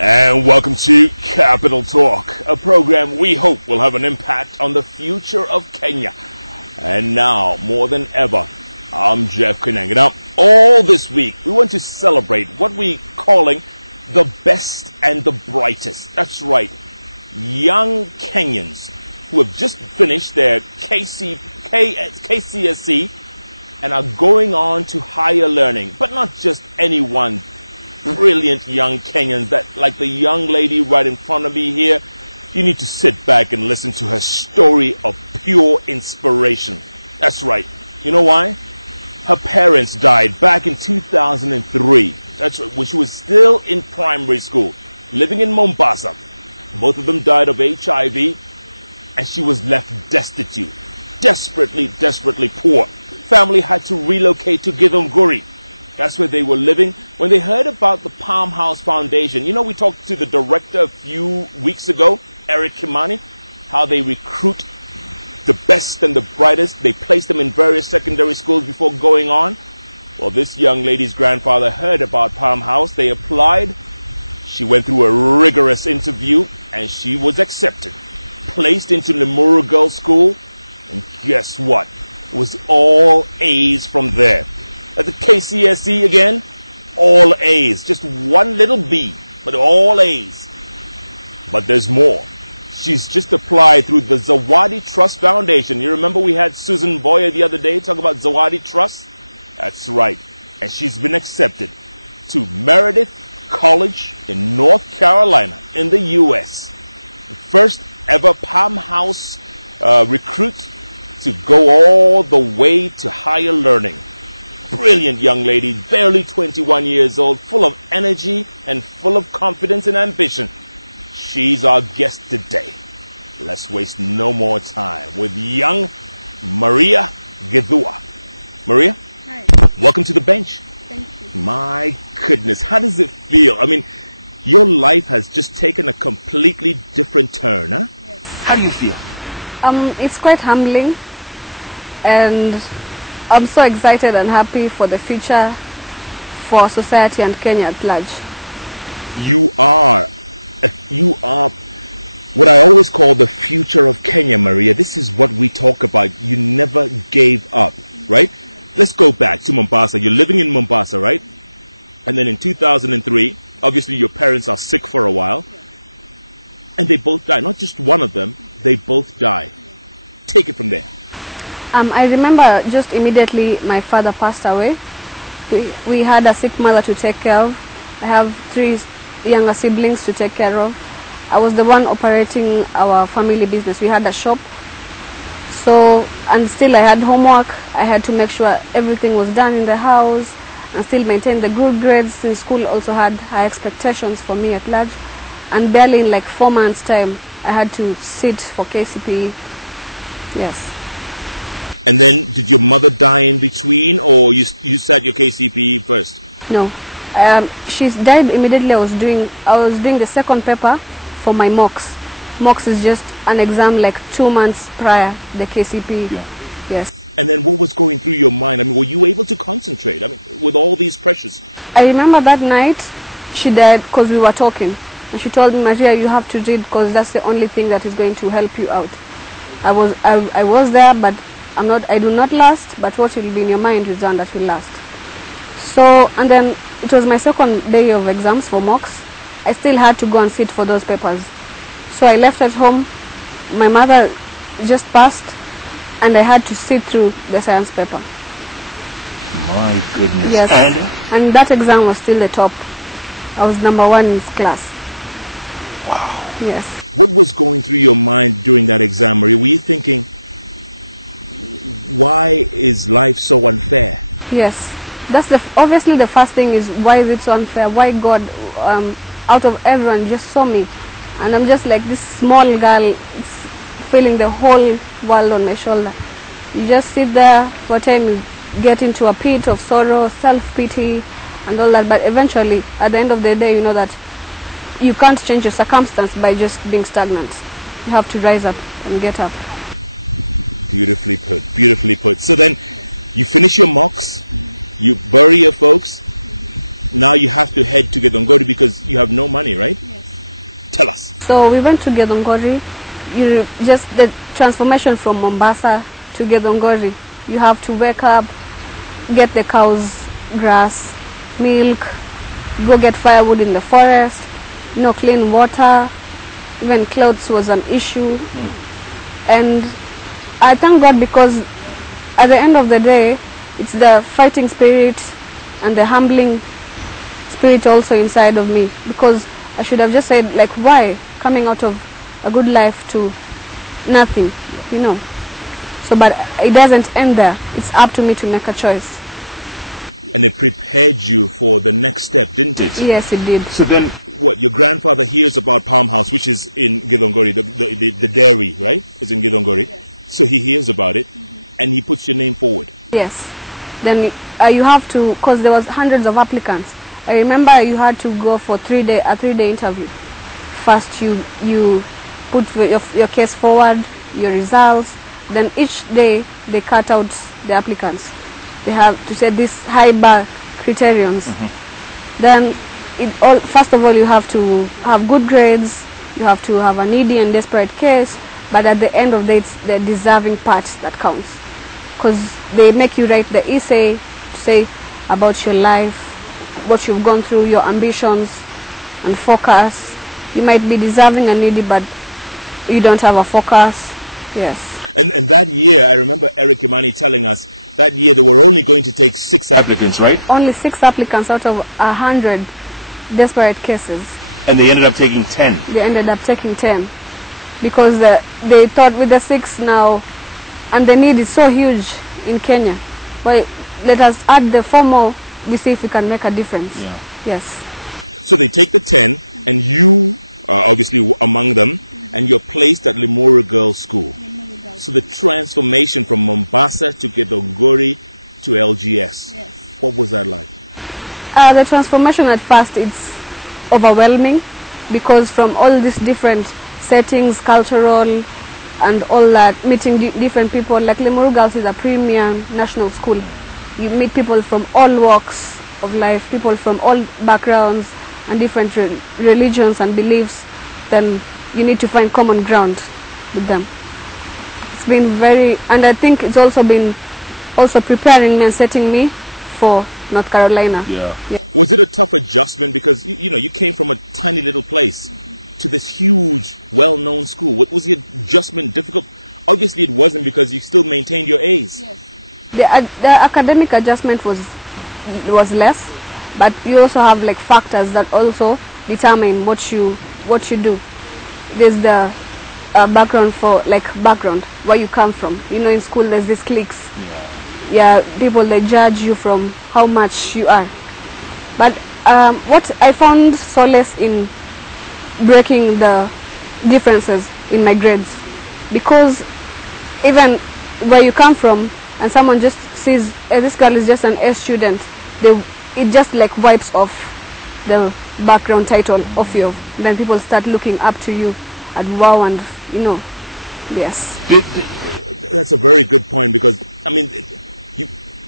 And welcome to Capital Talk, a program we hope will have an impact on the future of Kenya. And now, more than ever, I'm Jeff Kenanga. Now, all this week, we want to celebrate what we're calling the best and the brightest. That's right, young Kenyans who have just finished their KCSE and are going on to higher learning. But not just anyone. Brilliant young Kenyans, that like the young lady right in front of me here. You need to sit back and listen to her story of pure inspiration. That's right. You know why? Her parents died back in 2003. That's right, when she was still in primary school, living in Mombasa. Both of them died of HIV, and she was left destitute, desperately poor. Family had to relocate to Githua. That's where they were living. When they heard about the Palm House Foundation, you know, we talked to the director a few weeks ago, Eric Kimani, how they recruit the best and the brightest. They place them in various secondary schools before going on. Well, this young lady's grandfather heard about Palm House. They applied. She went through a rigorous interview, and she was accepted. Placed into Limuru Girls' School, and guess what? It was all A's from there. At the KCSE again, all A's. Just one little B, but all A's. But there's more. She's just applied through the Zawadi Trust Foundation. You remember we had Susan Boyer the other day talk about Zawadi Trust? That's right. And she's been accepted to Meredith College in North Carolina in the U.S. The first ever Palm House recruit to go all the way to higher learning. Brilliant young lady, barely 21 years old, full of energy and full of confidence and ambition. She's our guest today. Let's waste no more time with young Maria Githua. Maria? Hi. Welcome to the bench. Thank you. My goodness, how does it feel? I mean, your life has just taken a completely different turn, huh? Yes. How do you feel? It's quite humbling, and I'm so excited and happy for the future, for society and Kenya at large. You are what I always call the future of Kenya, Maria. This is what we talk about. You never gave up, right? Let's go back to Mombasa. You're living in Mombasa, right? And then in 2003, obviously your parents are sick for a while, and they both die. Not just one of them, they both die. Take it from there. I remember just immediately my father passed away. We had a sick mother to take care of. I have 3 younger siblings to take care of. I was the one operating our family business. We had a shop. So, and still I had homework. I had to make sure everything was done in the house and still maintain the good grades. Since school also had high expectations for me at large. And barely in like 4 months' time, I had to sit for KCPE. Yes. And then, did your mother die in between, or you sat your KCPE first? No, she died immediately. I was doing the second paper for my mocks. Mocks is just an exam like 2 months prior the KCPE. Yeah. Yes. And then, what was going through your mind? I mean, were you able to concentrate? I mean, with all these pressures. I remember that night she died because we were talking, and she told me, Maria, you have to read because that's the only thing that is going to help you out. I was there, but I do not last, but what will be in your mind is one that will last. So, and then it was my second day of exams for mocks. I still had to go and sit for those papers. So I left at home. My mother just passed, and I had to sit through the science paper. My goodness. Yes. And that exam was still the top. I was #1 in class. Wow. Yes. What was going through your mind during that exam, Maria? Were you thinking, why is life so unfair? Yes, that's obviously the first thing is, why is it so unfair? Why God, out of everyone, just saw me, and I'm just like this small girl, feeling the whole world on my shoulder. You just sit there for a time, you get into a pit of sorrow, self-pity, and all that. But eventually, at the end of the day, you know that you can't change your circumstance by just being stagnant. You have to rise up and get up. Beautifully put, beautifully put. So then you finish your mocks, you bury your folks, now you have to head to Githunguri because you have no money, right? Yes. Tell us. So we went to Githunguri. You just the transformation from Mombasa to Githunguri. You have to wake up, get the cows grass, milk, go get firewood in the forest, clean water. Even clothes was an issue. And I thank God because at the end of the day, it's the fighting spirit and the humbling spirit also inside of me, because I should have just said, like, why coming out of a good life to nothing, So, but it doesn't end there. It's up to me to make a choice. And it prepared you for the next step, didn't it? Yes, it did. So then, what, your grandfather hears about Palm House, which is in Githunguri, the dairy, right? Is in Githunguri. Yes. So he hears about it, and he puts your name forward. Yes. Then you have to, because there was hundreds of applicants. I remember you had to go for a 3-day interview. First you put your case forward, your results. Then each day they cut out the applicants. They have to set these high bar criterions. Then first of all you have to have good grades. You have to have a needy and desperate case. But at the end of the day, it's the deserving part that counts. Because they make you write the essay to say about your life, what you've gone through, your ambitions and focus. You might be deserving and needy, but you don't have a focus. Yes. And that year, I remember Eric Imani telling us, that year they were only going to take 6 applicants, right? Only 6 applicants out of 100 desperate cases. And they ended up taking 10. They ended up taking 10. Because they thought with the 6 now, and the need is so huge in Kenya. Well, let us add the 4 more, we see if we can make a difference. Yeah. Yes. So they take the 10, and you are obviously among them, and you're placed at Limuru Girls' School. So the transformation from Mombasa to Githunguri to LGS, Yes. What was that like? The transformation at first, it's overwhelming, because from all these different settings, cultural and all that, meeting different people, like Limuru Girls is a premier national school. You meet people from all walks of life, people from all backgrounds and different religions and beliefs. Then you need to find common ground with them. It's been and I think it's also been preparing me and setting me for North Carolina. Yeah. Was it a tough adjustment, because you came from a tiny little place to this huge, well-known school? What was the adjustment difficult? Obviously it wasn't, because you still maintained your A's. Yes. The academic adjustment was less, but you also have like factors that also determine what you do. There's the background where you come from. In school there's these cliques. Yeah, people, they judge you from how much you are. But what I found solace in breaking the differences in my grades, because even where you come from and someone just sees this girl is just an A student, it just like wipes off the background title of you. Then people start looking up to you and wow, and yes. That's a very good point, because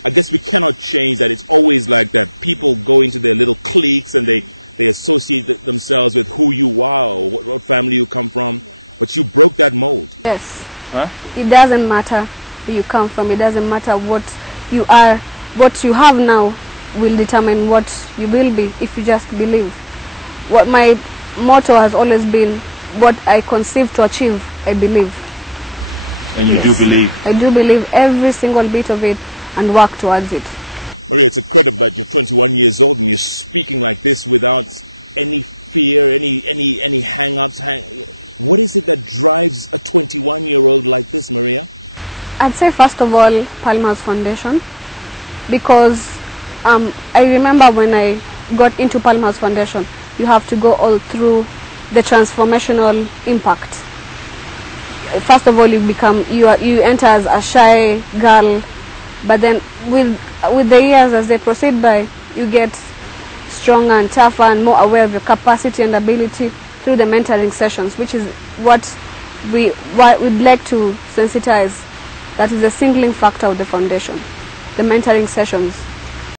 I guess we cannot change that. It's always like that. People go into their little cliques and they associate themselves with who you are or what family you come from. But you broke that mold. Yes. Huh? It doesn't matter where you come from. It doesn't matter what you are. What you have now will determine what you will be if you just believe. What my motto has always been, what I conceive to achieve, I believe. And you do believe? I do believe every single bit of it and work towards it. Maria, it's incredible that you're 21 years old and you're speaking like this without any fear, any hang-ups. What is it that drives a 21-year-old like this, Maria? I'd say first of all, Palmer's Foundation, because I remember when I got into Palmer's Foundation, you have to go all through the transformational impact. First of all, you enter as a shy girl, but then with the years as they proceed by, you get stronger and tougher and more aware of your capacity and ability through the mentoring sessions, which is what we'd like to sensitize. That is the singling factor of the foundation, the mentoring sessions.